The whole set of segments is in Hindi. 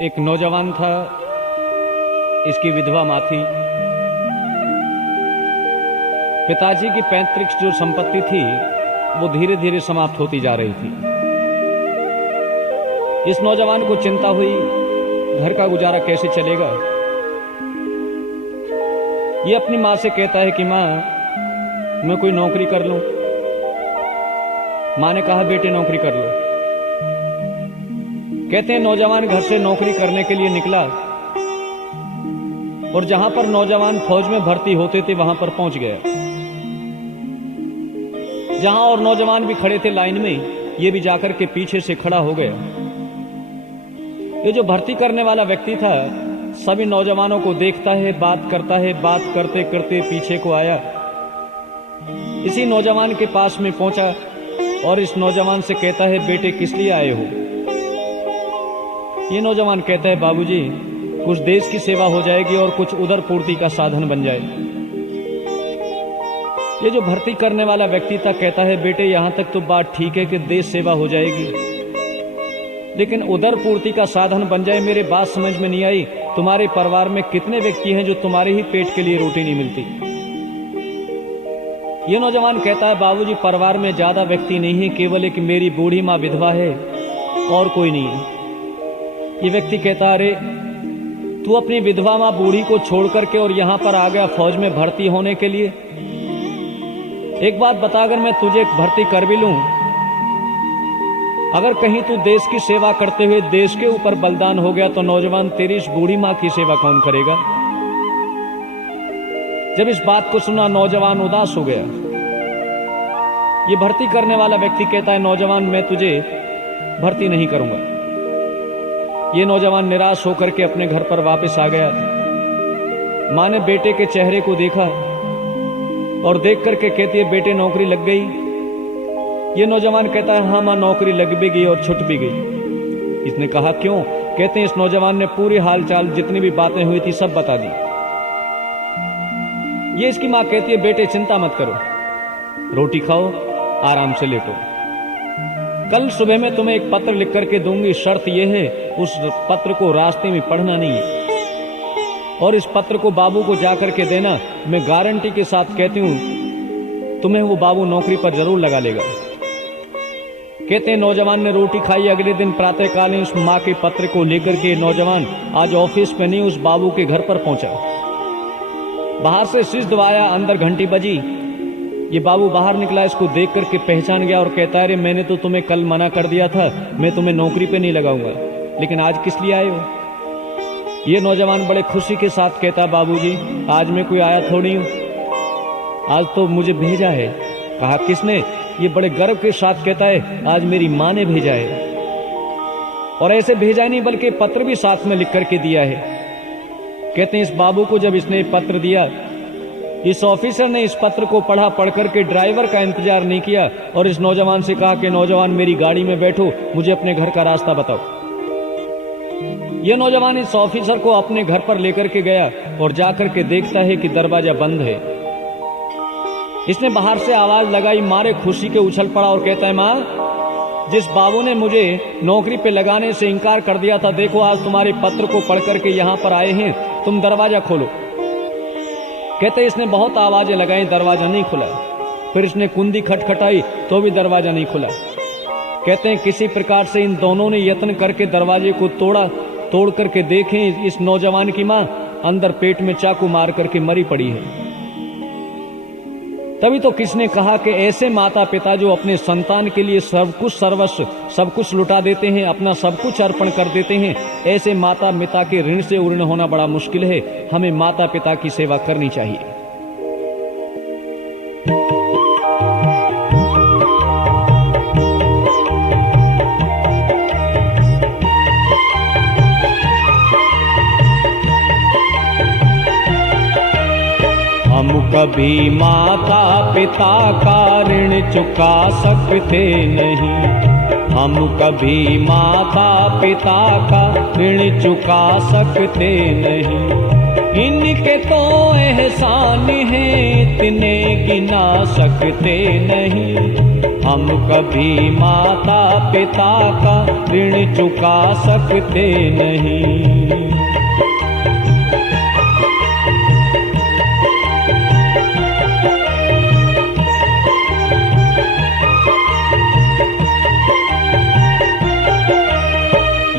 एक नौजवान था, इसकी विधवा माँ थी। पिताजी की पैतृक जो संपत्ति थी वो धीरे धीरे समाप्त होती जा रही थी। इस नौजवान को चिंता हुई, घर का गुजारा कैसे चलेगा। ये अपनी माँ से कहता है कि माँ, मैं कोई नौकरी कर लूं। माँ ने कहा, बेटे नौकरी कर लो। कहते हैं नौजवान घर से नौकरी करने के लिए निकला और जहां पर नौजवान फौज में भर्ती होते थे वहां पर पहुंच गया। जहां और नौजवान भी खड़े थे लाइन में, ये भी जाकर के पीछे से खड़ा हो गया। ये जो भर्ती करने वाला व्यक्ति था, सभी नौजवानों को देखता है, बात करता है, बात करते करते पीछे को आया। इसी नौजवान के पास में पहुंचा और इस नौजवान से कहता है, बेटे किस लिए आए हो। ये नौजवान कहता है, बाबूजी, कुछ देश की सेवा हो जाएगी और कुछ उदर पूर्ति का साधन बन जाए। ये जो भर्ती करने वाला व्यक्ति था कहता है, बेटे यहां तक तो बात ठीक है कि देश सेवा हो जाएगी, लेकिन उदर पूर्ति का साधन बन जाए, मेरे बात समझ में नहीं आई। तुम्हारे परिवार में कितने व्यक्ति हैं जो तुम्हारे ही पेट के लिए रोटी नहीं मिलती। ये नौजवान कहता है, बाबूजी परिवार में ज्यादा व्यक्ति नहीं है, केवल एक मेरी बूढ़ी माँ विधवा है और कोई नहीं है। ये व्यक्ति कहता, अरे तू अपनी विधवा माँ बूढ़ी को छोड़ करके और यहां पर आ गया फौज में भर्ती होने के लिए। एक बात बता, अगर मैं तुझे भर्ती कर भी लूं, अगर कहीं तू देश की सेवा करते हुए देश के ऊपर बलिदान हो गया तो नौजवान तेरी इस बूढ़ी माँ की सेवा कौन करेगा। जब इस बात को सुना नौजवान उदास हो गया। ये भर्ती करने वाला व्यक्ति कहता है, नौजवान मैं तुझे भर्ती नहीं करूंगा। ये नौजवान निराश होकर के अपने घर पर वापस आ गया। मां ने बेटे के चेहरे को देखा और देख करके कहती है, बेटे नौकरी लग गई। ये नौजवान कहता है, हाँ मां नौकरी लग भी गई और छुट भी गई। इसने कहा, क्यों। कहते हैं इस नौजवान ने पूरी हालचाल जितनी भी बातें हुई थी सब बता दी। ये इसकी मां कहती है, बेटे चिंता मत करो, रोटी खाओ, आराम से लेटो। कल सुबह में तुम्हें एक पत्र लिख करके दूंगी, शर्त यह है उस पत्र को रास्ते में पढ़ना नहीं है और इस पत्र को बाबू को जाकर के देना। मैं गारंटी के साथ कहती हूं तुम्हें वो बाबू नौकरी पर जरूर लगा लेगा। कहते हैं नौजवान ने रोटी खाई। अगले दिन प्रातःकालीन उस माँ के पत्र को लेकर के नौजवान आज ऑफिस पे नहीं, उस बाबू के घर पर पहुंचा। बाहर से शीश दबाया, अंदर घंटी बजी। ये बाबू बाहर निकला, इसको देख करके पहचान गया और कहता है, अरे मैंने तो तुम्हें कल मना कर दिया था, मैं तुम्हें नौकरी पे नहीं लगाऊंगा, लेकिन आज किस लिए आए हो। ये नौजवान बड़े खुशी के साथ कहता है, बाबूजी आज मैं कोई आया थोड़ी हूं, आज तो मुझे भेजा है। कहा, किसने। ये बड़े गर्व के साथ कहता है, आज मेरी मां ने भेजा है। और ऐसे भेजा नहीं बल्कि पत्र भी साथ में लिख करके दिया है। कहते हैं इस बाबू को जब इसने पत्र दिया, इस ऑफिसर ने इस पत्र को पढ़ा, पढ़ करके ड्राइवर का इंतजार नहीं किया और इस नौजवान से कहा कि नौजवान मेरी गाड़ी में बैठो, मुझे अपने घर का रास्ता बताओ। यह नौजवान इस ऑफिसर को अपने घर पर लेकर के गया और जाकर के देखता है कि दरवाजा बंद है। इसने बाहर से आवाज लगाई, मारे खुशी के उछल पड़ा और कहता है, मां जिस बाबू ने मुझे नौकरी पे लगाने से इनकार कर दिया था, देखो आज तुम्हारे पत्र को पढ़ करके यहां पर आए हैं, तुम दरवाजा खोलो। कहते इसने बहुत आवाजें लगाई, दरवाजा नहीं खुला। फिर इसने कुंडी खटखटाई तो भी दरवाजा नहीं खुला। कहते हैं किसी प्रकार से इन दोनों ने यत्न करके दरवाजे को तोड़ा। तोड़ करके देखें, इस नौजवान की मां अंदर पेट में चाकू मार करके मरी पड़ी है। तभी तो किसने कहा कि ऐसे माता पिता जो अपने संतान के लिए सब कुछ सर्वस्व सब कुछ लुटा देते हैं, अपना सब कुछ अर्पण कर देते हैं, ऐसे माता पिता के ऋण से उऋण होना बड़ा मुश्किल है। हमें माता पिता की सेवा करनी चाहिए। हम कभी माता पिता का ऋण चुका सकते नहीं, हम कभी माता पिता का ऋण चुका सकते नहीं। इनके इनके तो एहसान हैं इतने गिना सकते नहीं। हम कभी माता पिता का ऋण चुका सकते नहीं।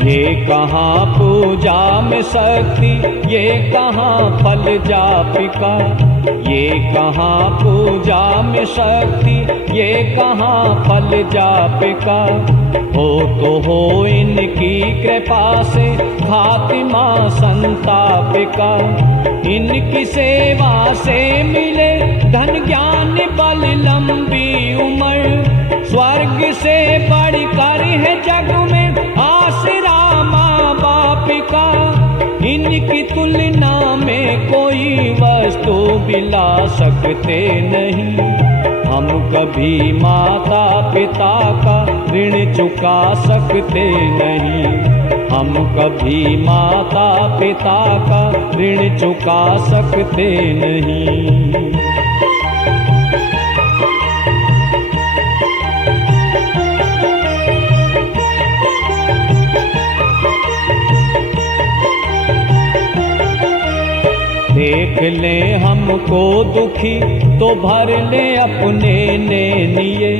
ये कहाँ पूजा में शक्ति, ये कहाँ फल जापिका। ये कहाँ पूजा में शक्ति, ये कहाँ फल जापिका। हो तो हो इनकी कृपा से खातिमा संतापिका। इनकी सेवा से मिले धन ज्ञान बल लंबी उम्र। स्वर्ग से बढ़कर है जग में आसरा माँ बाप का। इनकी तुलना में कोई वस्तु बिला सकते नहीं। हम कभी माता पिता का ऋण चुका सकते नहीं। हम कभी माता पिता का ऋण चुका सकते नहीं। देख ले हमको दुखी तो भर ले अपने नेनिए।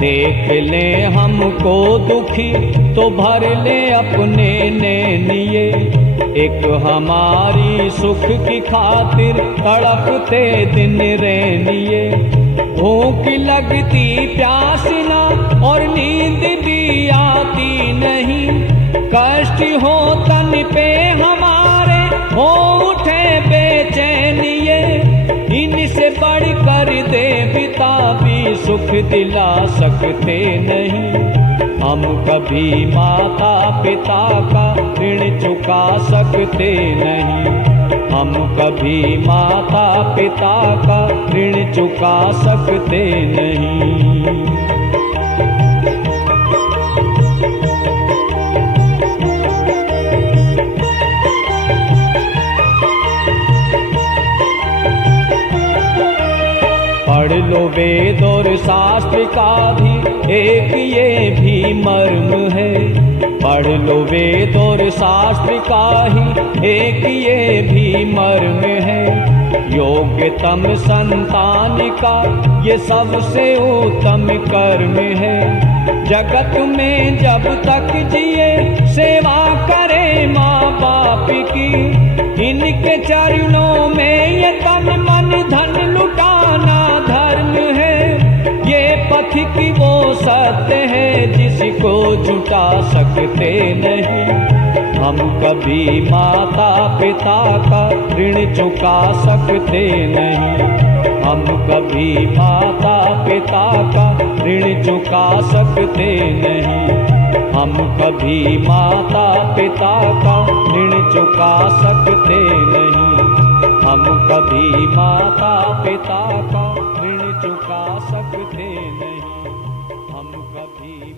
देख ले हमको दुखी तो भर ले अपने नेनिए। एक हमारी सुख की खातिर तड़पते दिन रैनिए। भूख लगती प्यास ना और नींद भी आती नहीं। कष्ट हो तन पे हमारे हो उठे बेचैनिए। इनसे बढ़कर देवता भी सुख दिला सकते नहीं। हम कभी माता पिता का ऋण चुका सकते नहीं। हम कभी माता पिता का ऋण चुका सकते नहीं। पढ़ लो वेद और शास्त्र का भी एक ये भी मर्म है। पढ़ लो वेद और शास्त्र का ही एक ये भी मर्म है। योग्यतम संतान का ये सबसे उत्तम कर्म है। जगत में जब तक जिए सेवा करे माँ बाप की। इनके चरणों में ये तन मन धन लुटाना धर्म है। ये पथिक वो सत्य है जिसको जुटा सकते नहीं। हम कभी माता पिता का ऋण चुका सकते नहीं। हम कभी माता पिता का ऋण चुका सकते नहीं। हम कभी माता पिता का ऋण चुका सकते नहीं। हम कभी माता पिता का ऋण चुका सकते नहीं। हम कभी